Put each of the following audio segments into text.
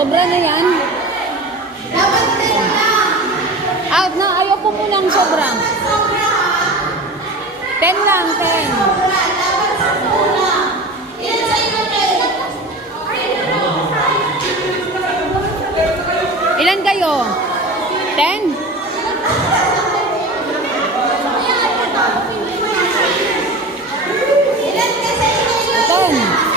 Sobra na yan? Dapat 10 lang. Ayaw po munang sobra. 10 lang, 10. Sobra. Dapat 10 lang. Ilan sa inyo, 10? Ilan kayo? 10? Ilan ka sa inyo? 10.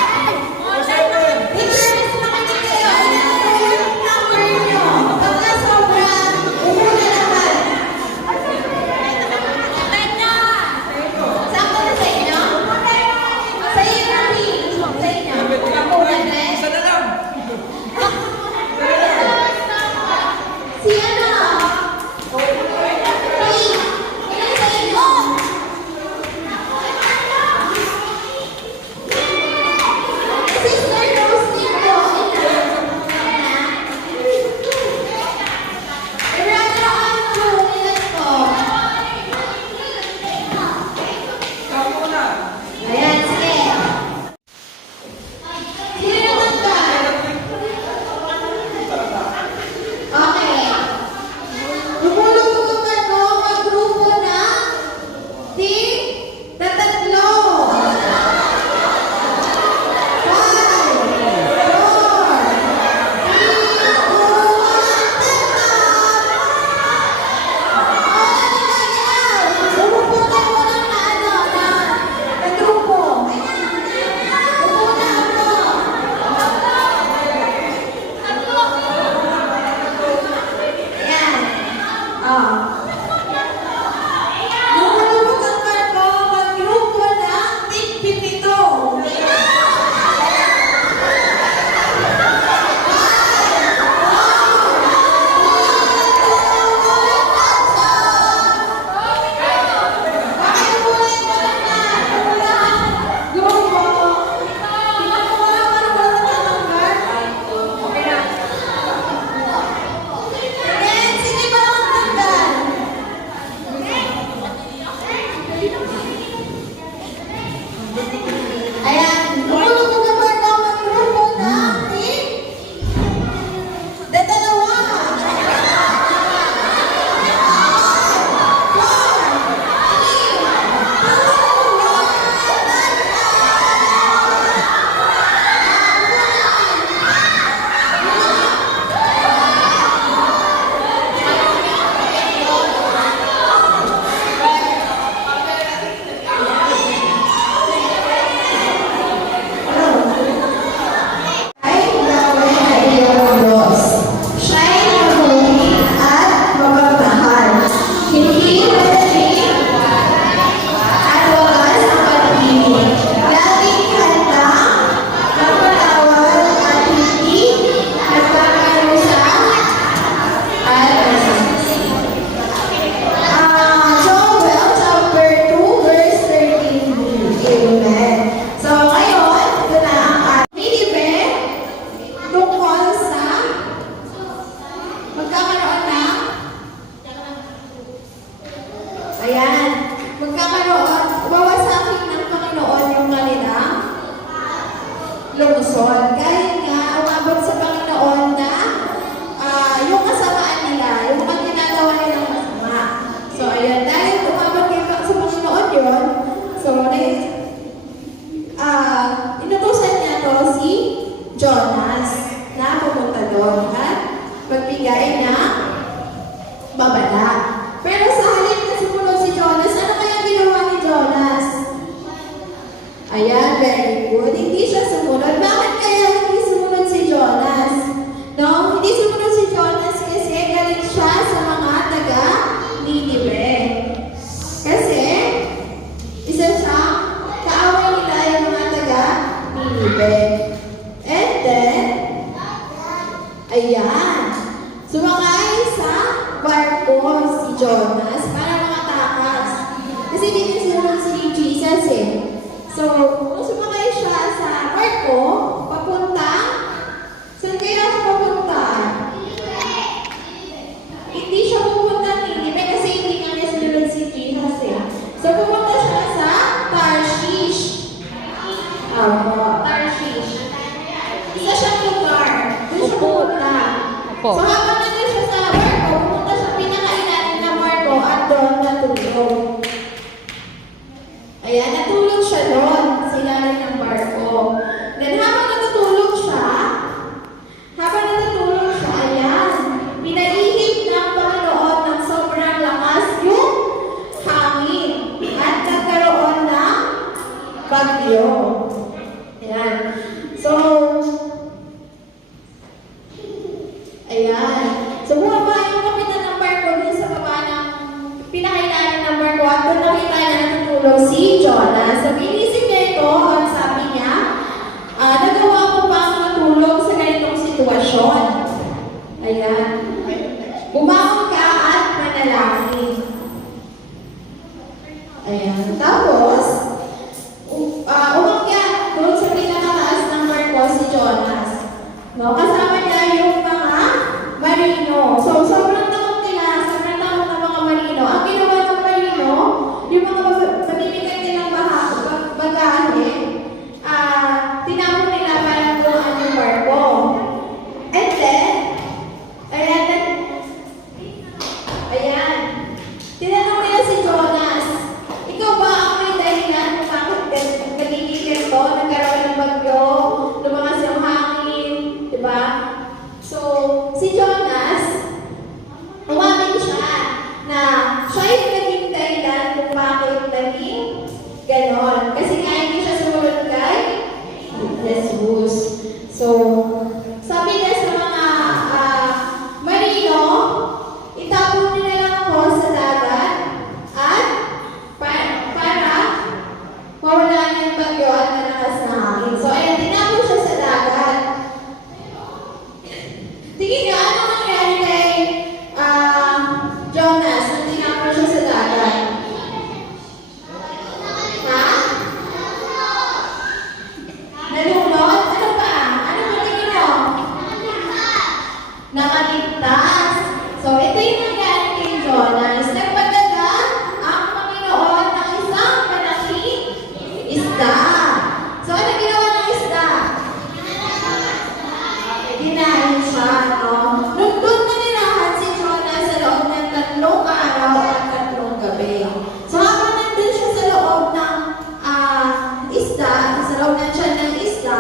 nagbigay ng babala. Pero sa halip na sumunod si Jonas, ano kaya ginawa ni Jonas? Ayan, very good. Hindi siya sumunod. Bakit kaya hindi sumunod si Jonas? No, hindi sumunod si Jonas kasi galit siya sa mga taga-Ninive. Kasi, isa siyang kaaway nila yung mga taga-Ninive. And then, ayan, sumakay sa barko si Jonas para makatakas. Kasi dito sinunod si Jesus eh. So, kung sumakay siya sa barko, papunta, saan kaya siya papunta? Hindi siya pupunta Ninive kasi hindi nga niya sinunod si Jesus eh. So, pupunta siya sa Tarshish. Tarshish. Isa siyang lugar. Doon siya pupunta. Opo. So, habang nandun siya sa barko, pumunta siya pinakailalim ng barko at doon natulog. Ayan, natulog siya doon sa ilalim ng barko. Then, habang natutulog siya, ayan, pinaihip ng Panginoon ng sobrang lakas yung hangin at nagkaroon ng bagyo. Ayan. So, ayan. So, bumaba yung kapitan ng barko dun sa baba ng pinakailalim ng barko at doon nakita niya natutulog si Jonas. So, inisip niya ito at sabi niya, nagawa ko pa ang matulog sa ganitong sitwasyon. Ayan. Bumangon ka at manalangin. Ayan. Tapos, umakyat doon sa pinakataas ng barko si Jonas. No, kasama niya yung mga marino. So, sobrang takot ng mga marino. Ang ginawa ng marino, yung mga mamimigay nilang bagahe, tinapon nila para buuan yung barko. And then, ayan, tinanong nila si Jonas, ikaw ba ang may dahilan kung bakit nagiging ganito, nagkaroon ng bagyo, lumakas yung hangin, di ba? So, si Jonas, umamin siya na siya yung naging dahilan kung bakit naging ganon. Kasi nga hindi siya sumunod kay Jesus. So, sabi niya sa mga marino, itapon niyo na lang ako sa dagat at para mawala yung bagyo at malakas na hangin. So, ayan, tinapon siya sa dagat. Tingin niyo, ano nangyari kay Jonas nung tinapon siya sa dagat? Ha? Nalunod? Ano pa? Ano ba tingin niyo? Nakaligtas. So, ito yung nangyari kay Jonas. Nagpadala ang Panginoon ng isang malaking isda. So, ano ginawa ng isda? Dinahin siya, no? Nung doon na nirahan si Jonas sa loob ng 3 araw at 3 gabi. So, habang nandun siya sa loob ng isda, sa loob ng tiyan ng isda,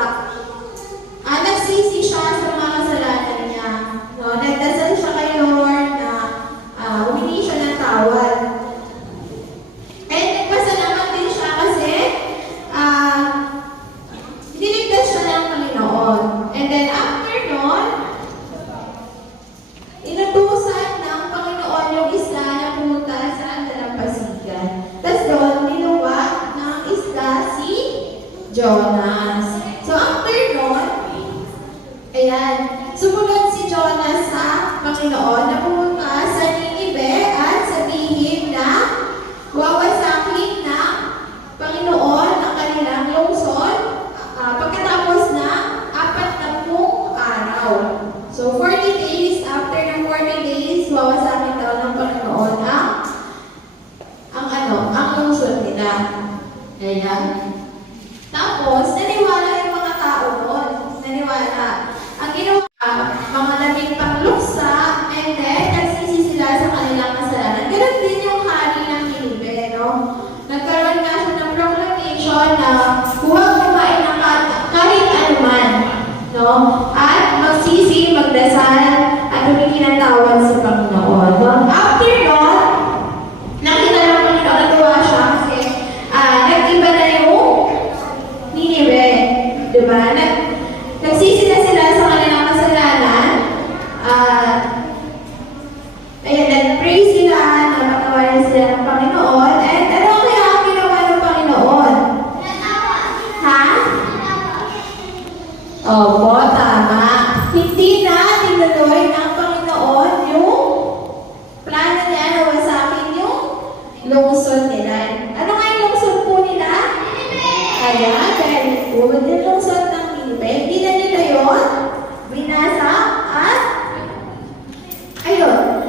nagsisi siya sa mga kasalanan niya. No? Nagdasal siya kay Lord na humingi siya ng tawad. And nagpasalamat din siya kasi niligtas siya ng Panginoon. And then after nun, inutusan ng Panginoon yung isda na pumunta sa dalampasigan. Tapos doon, niluwag ng isda si Jonas. So after nun, ayan, sumunod si Jonas sa Panginoon na pumunta sa Ninive at sabihin na wawasakin ng Panginoon ang kanilang lungsod pagkatapos na 40 araw. So 40 days, after ng 40 days, wawasakin daw ng Panginoon ang lungsod nila. Ayan. Tapos, naniwala yung mga tao doon. Naniwala. Ang ginawa, mga labing pangluksa, and then, nagsisi sila sa kanilang kasalanan. Ganun din yung hari ng Ninive, no? Nagkaroon nga siya ng proclamation na huwag kumain ng kahit anuman, no? At magsisi, magdasal, at humingi ng ginawan sa Panginoon. No? After nun, nakita ng Panginoon, natuwa siya kasi nag-iba na yung Ninive. Diba? Nagsisi na sila sa kanilang kasalanan. Ayan, nag-pray sila, napatawanan sila ng Panginoon. And ano kaya ang ginawa ng Panginoon? Ha? Opo, tama. Hindi na tinuloy ng Panginoon yung plano niya na wasakin yung lungsod nila. Ano nga yung lungsod po nila? Ayan, very good. Yung lungsod ng Ninive. Hindi na nila yun binasa at ayun,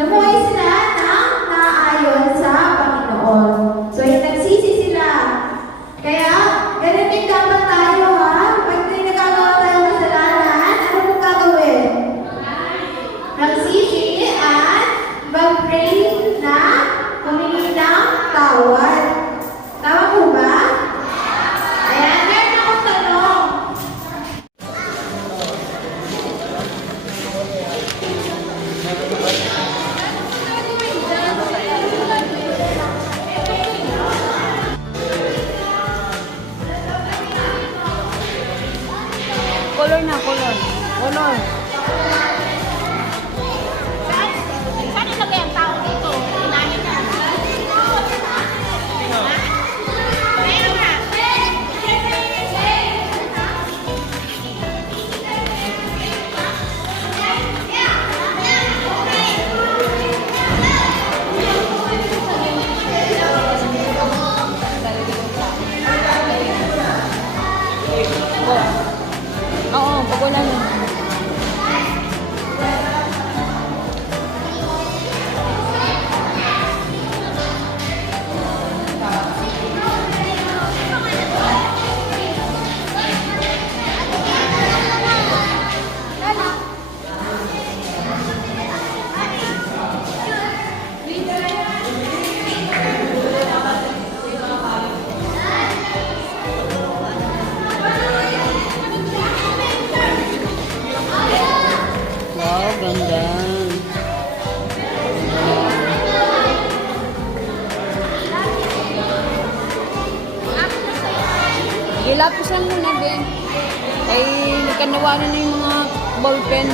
namuhay sila ng naayon sa Panginoon. So, yung nagsisi sila. Kaya, ganun din dapat tayo ha. Pag may nagagawa tayo ng kasalanan, ano pong gagawin? Magsisi at mag-pray na humingi ng tawad. Tama po ba? Ayan, meron akong tanong. Color na, color. Color. Saan ilagay ang tao dito? Inahin na. Meron na. Oo, pag wala na. Wow, ganda. Gilapisan mo na, Ben. Ay, nagkanawanan na yung mga ballpen.